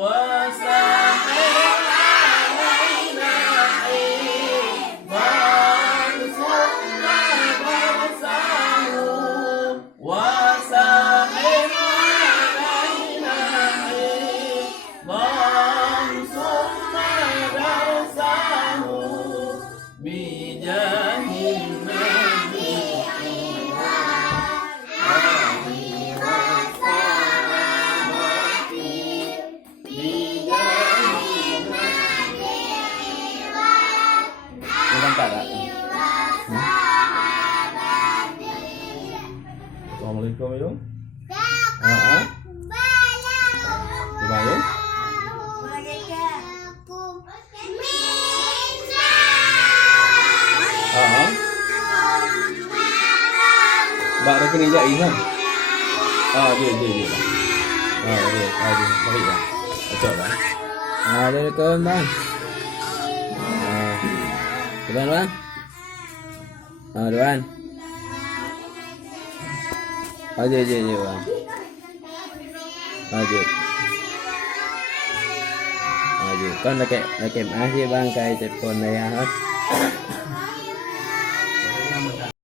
وسهل علينا عيد ثم درسه وسهل علينا عيد ثم درسه بجاه النبي tak tak. Assalamualaikum Yum. Gimana Yum? Bak dah kena jai kan? Dia. Dia. Balik lah. Betul lah. Assalamualaikum bang. Tuan bang. Tuan. Je bang. Je. Con là kẹp je bang kai telefon dah ya.